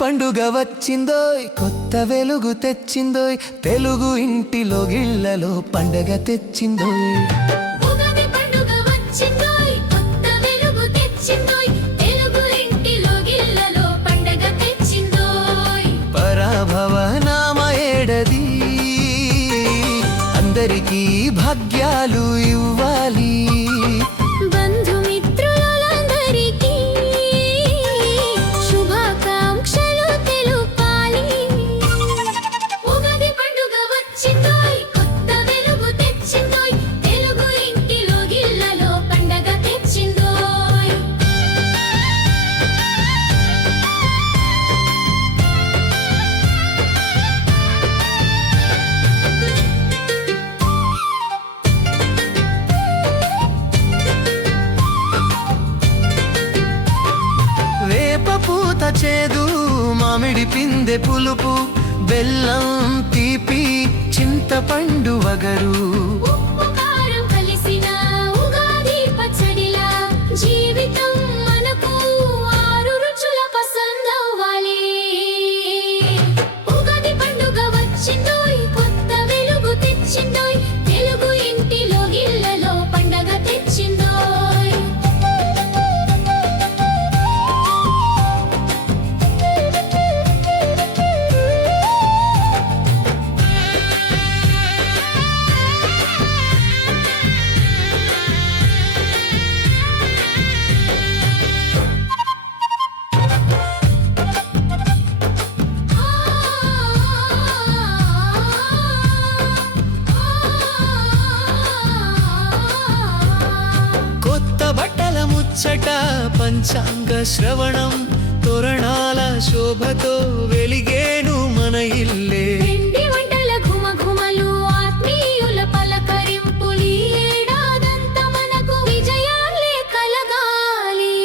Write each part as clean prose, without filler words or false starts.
పండుగ వచ్చిందోయ్, కొత్త వెలుగు తెచ్చిందోయ్, తెలుగు ఇంటిలో గిళ్ళలో పండగ తెచ్చిందోయ్. ఉగాది పండుగ వచ్చిందోయ్, కొత్త వెలుగు తెచ్చిందోయ్, తెలుగు ఇంటిలో గిళ్ళలో పండగ తెచ్చిందోయ్. పరాభవ నామ ఏడది, అందరికీ భాగ్యాలు ఇవ్వాలి. బంధుమిత్రులందరికీ శుభాకాంక్షలు తెలుపాలి. ఉగాది పండుగ వచ్చిందోయ్, కొత్త వెలుగు తెచ్చిందోయ్, తెలుగు ఇంటిలో గిళ్ళలో పండగ తెచ్చిందోయ్. వేప పూత చేదు, మామిడి పిందె పులుపు, బెల్లం తీపి, చింతపండు వగరు. ఉప్పు కారం కలిసిన ఉగాది పచ్చడిలా జీవితం మనకు ఆరు రుచుల పసందవ్వాలి. ఉగాది పండుగ వచ్చిందోయ్, కొత్త వెలుగు తెచ్చిందోయ్, తెలుగు ఇంటిలో గిళ్ళలో పండగ తెచ్చిందోయ్. కొత్త బట్టల ముచ్చట, పంచాంగ శ్రవణం, తోరణాల శోభతో వెలిగేను మన ఇల్లే. పిండి వంటల ఘుమఘుమలు, ఆత్మీయుల పలకరింపులు, ఈ ఏడాదంతా మనకు విజయాలే కలగాలి.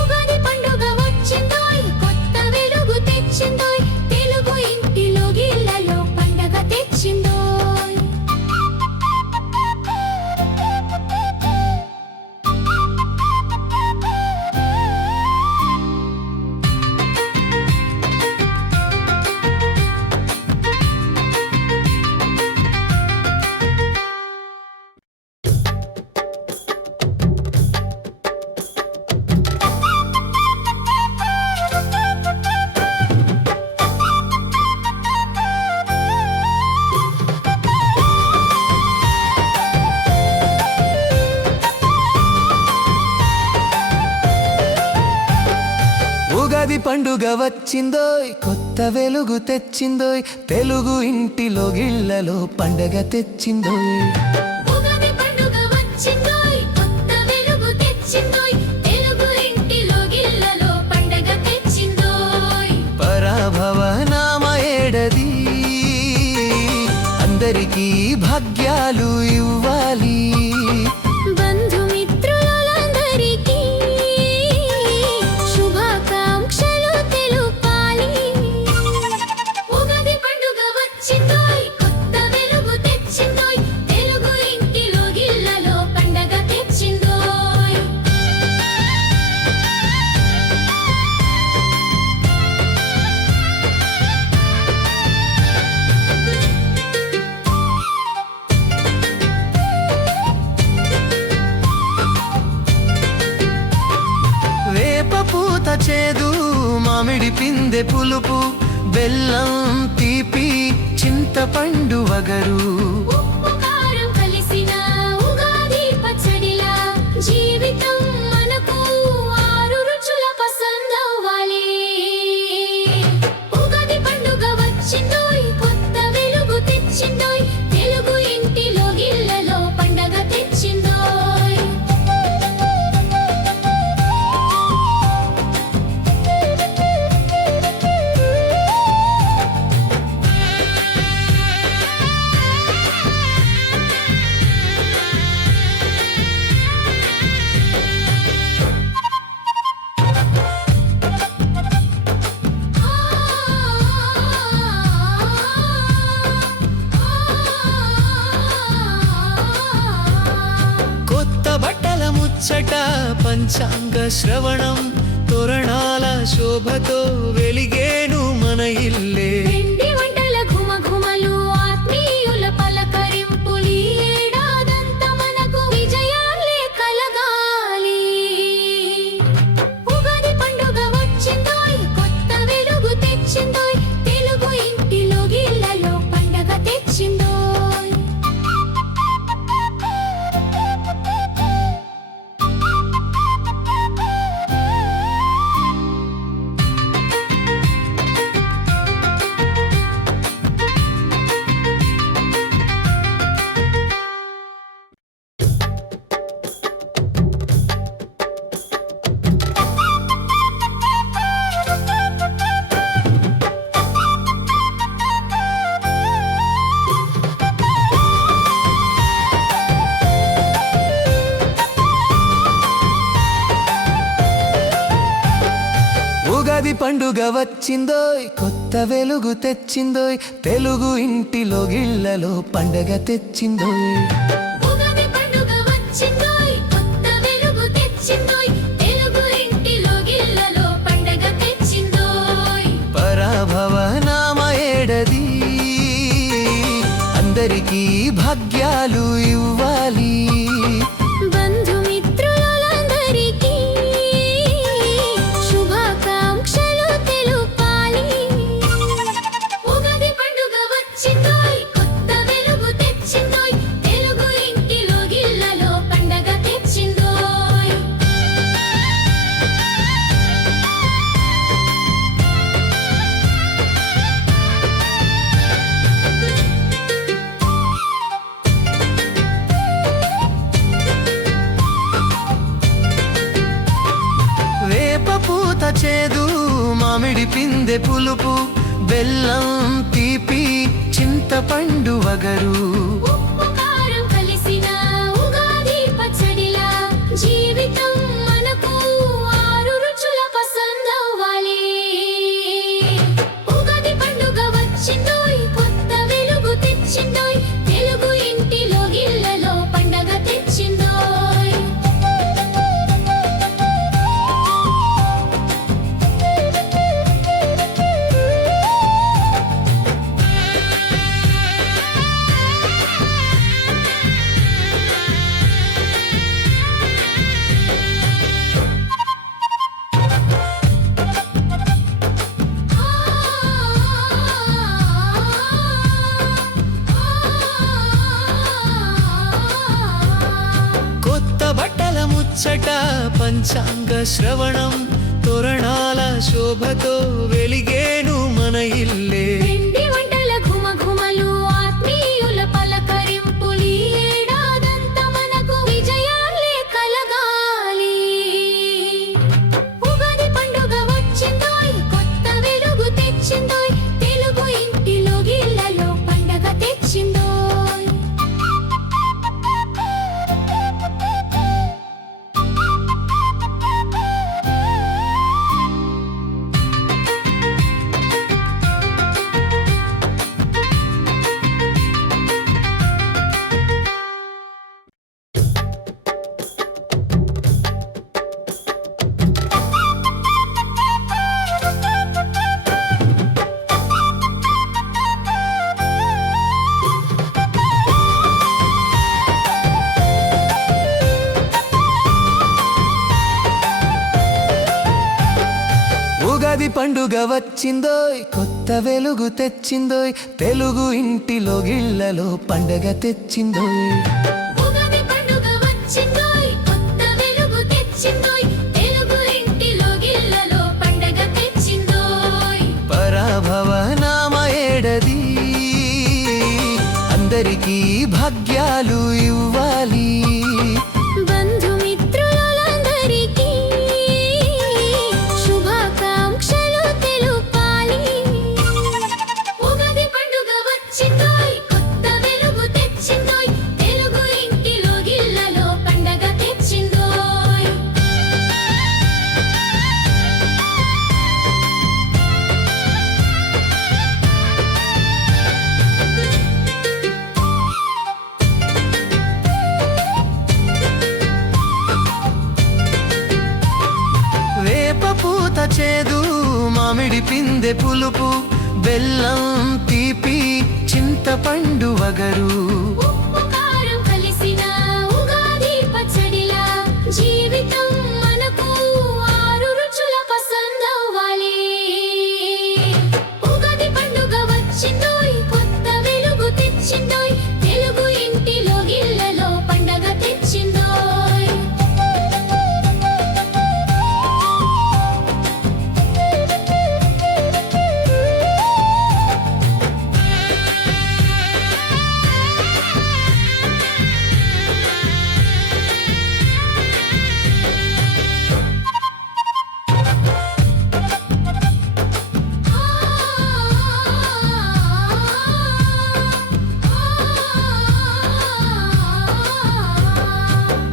ఉగాది పండుగ వచ్చిందోయ్, కొత్త వెలుగు తెచ్చిందోయ్, తెలుగు ఇంటిలో గిళ్ళలో పండగ తెచ్చిందోయ్. ఉగాది పండుగ వచ్చిందోయ్, కొత్త వెలుగు తెచ్చిందోయ్, తెలుగు ఇంటిలో గిళ్ళలో పండగ తెచ్చిందోయ్. ఉగాది పండుగ వచ్చిందోయ్, కొత్త వెలుగు తెచ్చిందోయ్, తెలుగు ఇంటిలో గిళ్ళలో పండగ తెచ్చిందోయ్. పరాభవ నామ ఏడది, అందరికీ భాగ్యాలు ఇవ్వాలి. బంధుమిత్రులందరికీ శుభాకాంక్షలు తెలుపాలి. ఉగాది పండుగ వచ్చిందోయ్, కొత్త వెలుగు తెచ్చిందోయ్, తెలుగు ఇంటిలో గిళ్ళలో పండగ తెచ్చిందోయ్. వేప పూత చేదు, మామిడి పిందె పులుపు, బెల్లం తీపి, చింతపండు వగరు. ఉప్పు కారం కలిసిన ఉగాది పచ్చడిలా జీవితం మనకు ఆరు రుచుల పసందవ్వాలి. ఉగాది పండుగ వచ్చిందోయ్, కొత్త వెలుగు తెచ్చిందోయ్, తెలుగు ఇంటిలో గిళ్ళలో పండగ తెచ్చిందోయ్. ముచ్చట పంచాంగ శ్రవణం తోరణాల శోభతో వెలిగేను మన ఇల్లే. పిండి వంటల ఘుమఘుమలు ఆత్మీయుల పలకరింపులు ఈ ఏడాదంతా మనకు విజయాలే కలగాలి. ఉగాది పండుగ వచ్చిందోయ్, కొత్త వెలుగు తెచ్చిందోయ్, తెలుగు ఇంటిలో గిల్లలో పండగ తెచ్చిందోయ్. ఉగాది పండుగ వచ్చిందోయ్, కొత్త వెలుగు తెచ్చిందోయ్, తెలుగు ఇంటిలో గిళ్ళలో పండగ తెచ్చిందోయ్. ఉగాది పండుగ వచ్చిందోయ్, కొత్త వెలుగు తెచ్చిందోయ్, తెలుగు ఇంటిలో గిల్లలో పండగ తెచ్చిందోయ్. పరాభవ నామ ఏడది, అందరికీ భాగ్యాలు ఇవ్వాలి. బంధుమిత్రులందరికీ శుభాకాంక్షలు తెలుపాలి. ఉగాది పండుగ వచ్చిందోయ్, కొత్త వెలుగు తెచ్చిందోయ్, తెలుగు ఇంటిలో గిల్లలో పండగ తెచ్చిందోయ్. వేప పూత చేదు, మామిడి పిందె పులుపు, బెల్లం తీపి, చింతపండు వగరు. ఉప్పు కారం కలిసిన ఉగాది పచ్చడిలా జీవితం మనకు ఆరు రుచుల పసందవ్వాలి. ఉగాది పండుగ వచ్చిందోయ్, కొత్త వెలుగు తెచ్చిందోయ్, తెలుగు ఇంటిలో గిల్లలో పండగ తెచ్చిందోయ్. కొత్త బట్టల ముచ్చట, పంచాంగ శ్రవణం, తోరణాల శోభతో వెలిగేను మన ఇల్లే. పిండి వంటల ఘుమఘుమలు ఆత్మీయుల పలకరింపులు ఈ ఏడాదంతా మనకు విజయాలే కలగాలి. ఉగాది పండుగ వచ్చిందోయ్, కొత్త వెలుగు తెచ్చిందోయ్, తెలుగు ఇంటిలో గిల్లలో పండగ తెచ్చిందోయ్. ఉగాది పండుగ వచ్చిందోయ్, కొత్త వెలుగు తెచ్చిందోయ్, తెలుగు ఇంటిలో గిళ్ళలో పండగ తెచ్చిందోయ్. ఉగాది పండుగ వచ్చిందోయ్, కొత్త వెలుగు తెచ్చిందోయ్, తెలుగు ఇంటిలో గిల్లలో పండగ తెచ్చిందోయ్. పరాభవ నామ ఏడది, అందరికీ భాగ్యాలు ఇవ్వాలి. బంధుమిత్రులందరికీ శుభాకాంక్షలు తెలుపాలి. ఉగాది పండుగ వచ్చిందోయ్, కొత్త వెలుగు తెచ్చిందోయ్, తెలుగు పిందె పులుపు బెల్లం తీపి చింతపండు వగరు ఉప్పు కారం కలిసిన ఉగాది పచ్చడిలా జీవితం మనకు ఆరు రుచుల పసందవ్వాలి. ఉగాది పండుగ వచ్చిందోయ్ కొత్త వెలుగు తెచ్చిందోయ్ తెలుగు ఇంటిలో ఇళ్ళలో పండగ తెచ్చిందోయ్.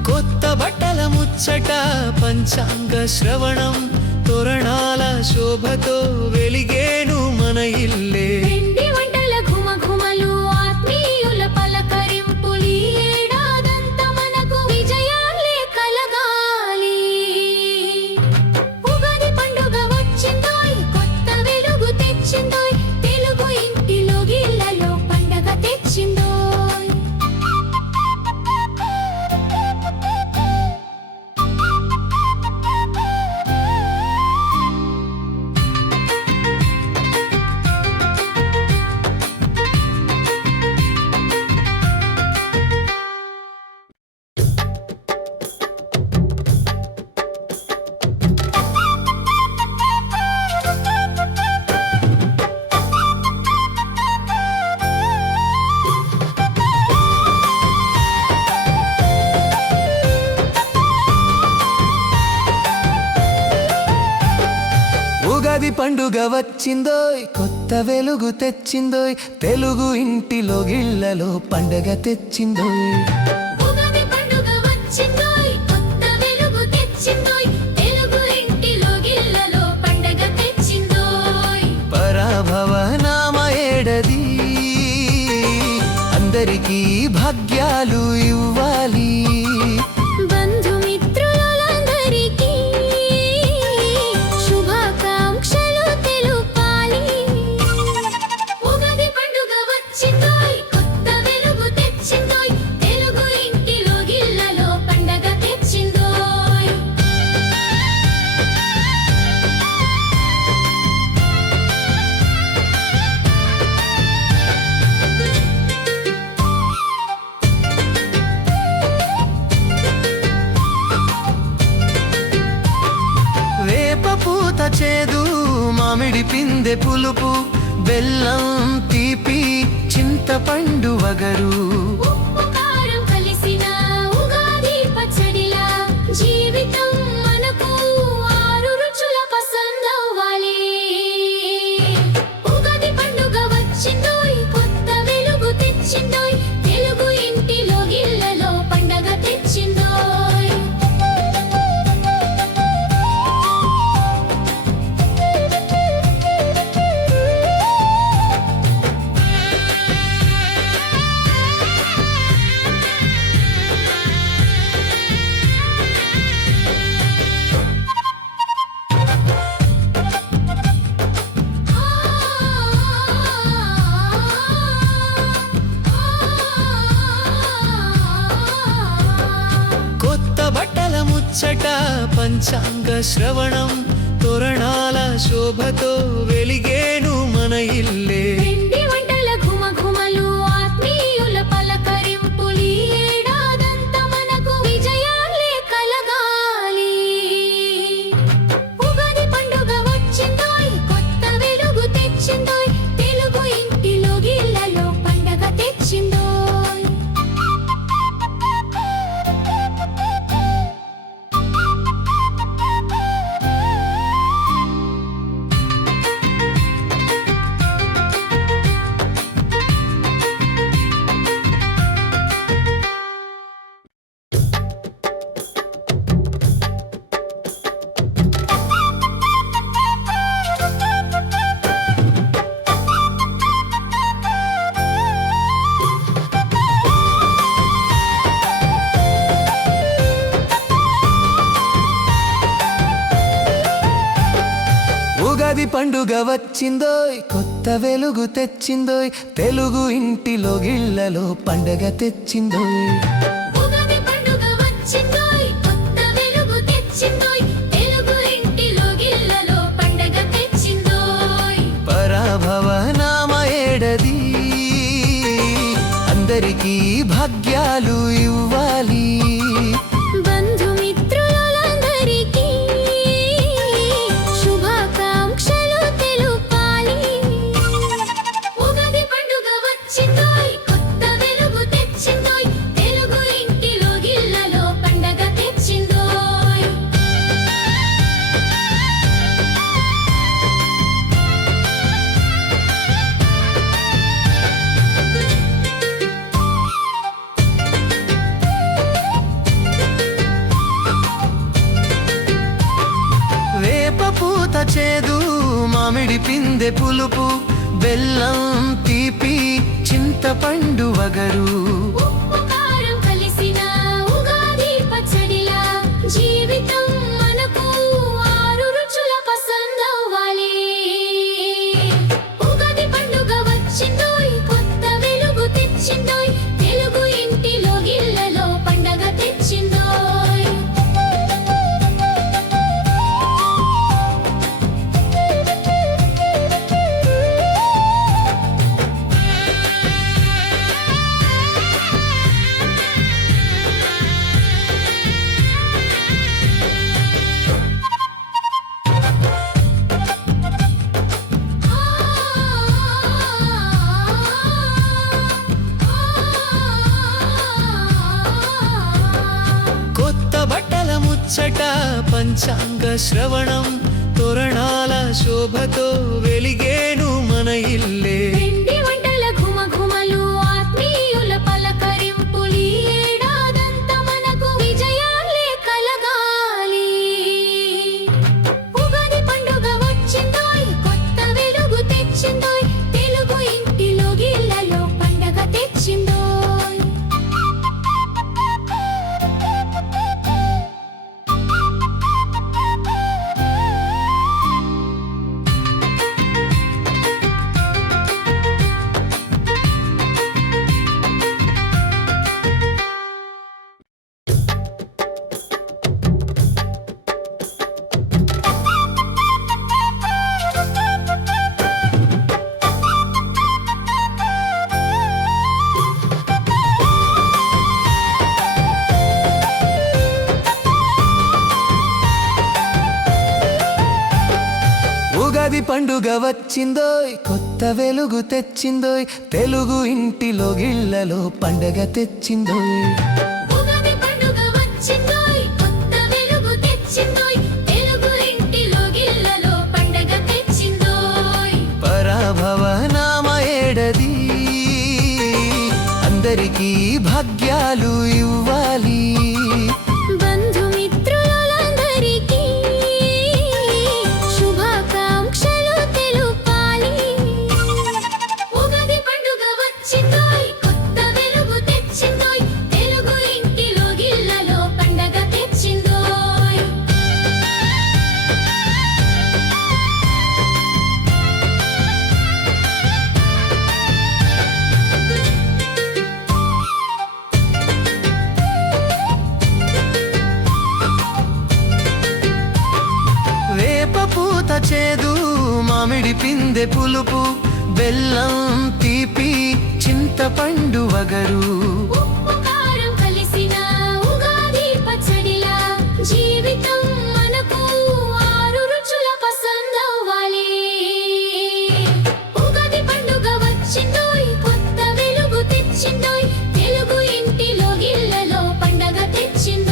కొత్త బట్టల ముచ్చట పంచాంగ శ్రవణం తోరణాల శోభతో వెలిగేను మన ఇల్లే. పిండి వంటల ఘుమఘుమలు ఆత్మీయుల పలకరింపులు ఈ ఏడాదంతా మనకు విజయాలే కలగాలి. ఉగాది పండుగ వచ్చిందోయ్ కొత్త వెలుగు తెచ్చిందోయ్ తెలుగు ఇంటిలో ఇళ్ళలో పండగ తెచ్చిందోయ్. ఉగాది పండుగ వచ్చిందోయ్ కొత్త వెలుగు తెచ్చిందోయ్ తెలుగు ఇంటిలో ఇళ్ళలో పండగ తెచ్చిందోయ్. ఉగాది పండుగ వచ్చిందోయ్ కొత్త వెలుగు తెచ్చిందోయ్ తెలుగు ఇంటిలో ఇళ్ళలో పండగ తెచ్చిందోయ్. పరాభవ నామ ఏడది అందరికీ భాగ్యాలు ఇవ్వాలి. బంధుమిత్రులందరికీ శుభాకాంక్షలు తెలుపాలి. ఉగాది పండుగ వచ్చిందోయ్ కొత్త వెలుగు తెచ్చిందోయ్ తెలుగు ఇంటిలో ఇళ్ళలో పండగ తెచ్చిందోయ్. వేప పూత చేదు మామిడి పిందె పులుపు బెల్లం తీపి చింతపండు వగరు ఉప్పు కారం కలిసిన ఉగాది పచ్చడిలా జీవితం మనకు ఆరు రుచుల పసందవ్వాలి. ఉగాది పండుగ వచ్చిందోయ్ కొత్త వెలుగు తెచ్చిందోయ్ తెలుగు ఇంటిలో ఇళ్ళలో పండగ తెచ్చిందోయ్. కొత్త బట్టల ముచ్చట పంచాంగ శ్రవణం తోరణాల శోభతో వెలిగేను మన ఇల్లే. పిండి వంటల ఘుమఘుమలు ఆత్మీయుల పలకరింపులు ఈ ఏడాదంతా మనకు విజయాలే కలగాలి. ఉగాది పండుగ వచ్చిందోయ్ కొత్త వెలుగు తెచ్చిందోయ్ తెలుగు ఇంటిలో ఇళ్ళలో పండగ తెచ్చిందోయ్. ఉగాది పండుగ వచ్చిందోయ్, కొత్త వెలుగు తెచ్చిందోయ్, తెలుగు ఇంటిలో గిళ్ళలో పండగ తెచ్చిందోయ్. ఉగాది పండుగ వచ్చిందోయ్, కొత్త వెలుగు తెచ్చిందోయ్, తెలుగు ఇంటిలో గిల్లలో పండగ తెచ్చిందోయ్. పరాభవ నామ ఏడది, అందరికీ భాగ్యాలు ఇవ్వాలి. బంధుమిత్రులందరికీ శుభాకాంక్షలు తెలుపాలి. ఉగాది పండుగ వచ్చిందోయ్, కొత్త వెలుగు తెచ్చిందోయ్, తెలుగు ఇంటిలో గిల్లలో పండగ తెచ్చిందోయ్. వేప పూత చేదు, మామిడి పిందె పులుపు, బెల్లం తీపి, చింతపండు వగరు. ఉప్పు కారం కలిసిన ఉగాది పచ్చడిలా జీవితం మనకు ఆరు రుచుల పసందవ్వాలి. ఉగాది పండుగ వచ్చిందోయ్, కొత్త వెలుగు తెచ్చిందోయ్, తెలుగు ఇంటిలో గిల్లలో పండగ తెచ్చిందోయ్. కొత్త బట్టల ముచ్చట, పంచాంగ శ్రవణం, తోరణాల శోభతో వెలిగేను మన ఇల్లే. పిండి వంటల ఘుమఘుమలు, ఆత్మీయుల పలకరింపులు, ఈ ఏడాదంతా మనకు విజయాలే కలగాలి. ఉగాది పండుగ వచ్చిందోయ్, కొత్త వెలుగు తెచ్చిందోయ్, తెలుగు ఇంటిలో గిల్లలో పండగ తెచ్చిందోయ్. ఉగాది పండుగ వచ్చిందోయ్, కొత్త వెలుగు తెచ్చిందోయ్, తెలుగు ఇంటిలో గిళ్ళలో పండగ తెచ్చిందోయ్. ఉగాది పండుగ వచ్చిందోయ్, కొత్త వెలుగు తెచ్చిందోయ్, తెలుగు ఇంటిలో గిల్లలో పండగ తెచ్చిందోయ్. పరాభవ నామ ఏడది, అందరికీ భాగ్యాలు ఇవ్వాలి. బంధుమిత్రులందరికీ శుభాకాంక్షలు తెలుపాలి. ఉగాది పండుగ వచ్చిందోయ్, కొత్త వెలుగు తెచ్చిందోయ్, తెలుగు ఇంటిలో గిల్లలో పండగ తెచ్చిందోయ్. వేప పూత చేదు, మామిడి పిందె పులుపు, బెల్లం తీపి, చింతపండు వగరు. ఉప్పు కారం కలిసిన ఉగాది పచ్చడిలా జీవితం మనకు ఆరు రుచుల పసందవ్వాలి. ఉగాది పండుగ వచ్చిందోయ్, కొత్త వెలుగు తెచ్చిందోయ్, తెలుగు ఇంటిలో గిల్లలో పండగ తెచ్చిందోయ్.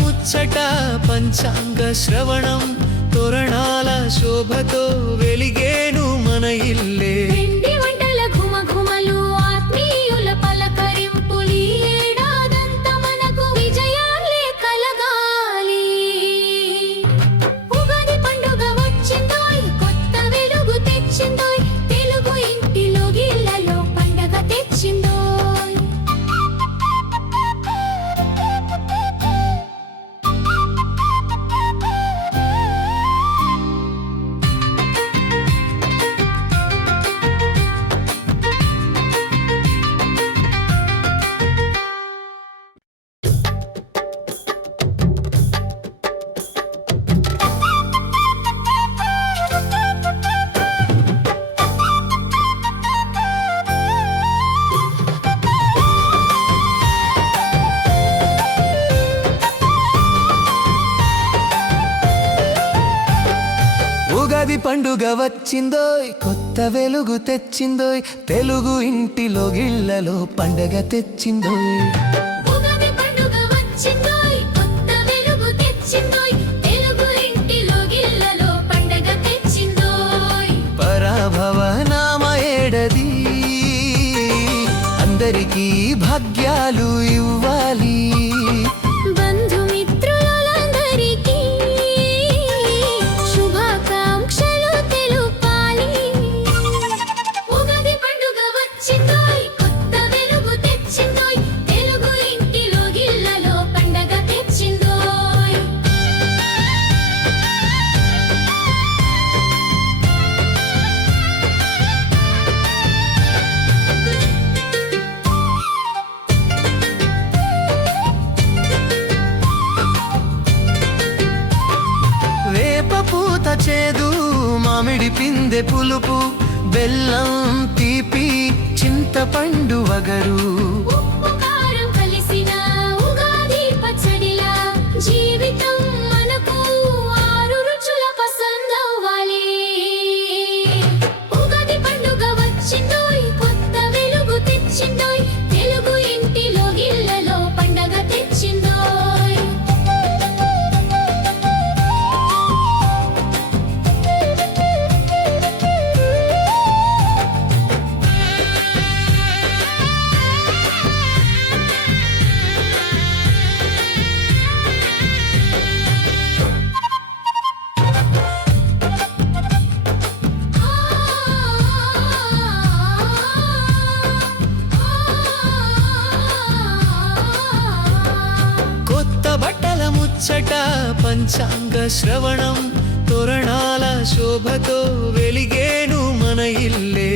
ముచ్చట పంచాంగ శ్రవణం తోరణాల శోభతో వెలిగేను మన ఇల్లే. పిండి వంటల ఘుమఘుమలు ఆత్మీయుల పలకరింపులు ఈ ఏడాదంతా మనకు విజయాలే కలగాలి. ఉగాది పండుగ వచ్చిందోయ్, కొత్త వెలుగు తెచ్చిందోయ్, తెలుగు ఇంటిలో గిల్లలో పండగ తెచ్చిందోయ్. ఉగాది పండుగ వచ్చిందోయ్, కొత్త వెలుగు తెచ్చిందోయ్, తెలుగు ఇంటిలో గిళ్ళలో పండగ తెచ్చిందోయ్. ఉగాది పండుగ వచ్చిందోయ్, కొత్త వెలుగు తెచ్చిందోయ్, తెలుగు ఇంటిలో గిల్లలో పండగ తెచ్చిందోయ్. పరాభవ నామ ఏడది, అందరికీ భాగ్యాలు ఇవ్వాలి. బంధుమిత్రులందరికీ శుభాకాంక్షలు తెలుపాలి. ఉగాది పండుగ వచ్చిందోయ్, కొత్త వెలుగు తెచ్చిందోయ్, తెలుగు ఇంటిలో గిల్లలో పండగ తెచ్చిందోయ్. వేప పూత చేదు, మామిడి పిందె పులుపు, బెల్లం తీపి, చింతపండు వగరు. ఉప్పు కారం కలిసిన ఉగాది పచ్చడిలా జీవితం మనకు ఆరు రుచుల పసందవ్వాలి. ఉగాది పండుగ వచ్చిందోయ్, కొత్త వెలుగు తెచ్చిందోయ్, తెలుగు ఇంటిలో గిల్లలో పండగ తెచ్చిందోయ్. కొత్త బట్టల ముచ్చట, పంచాంగ శ్రవణం, తోరణాల శోభతో వెలిగేను మన ఇల్లే.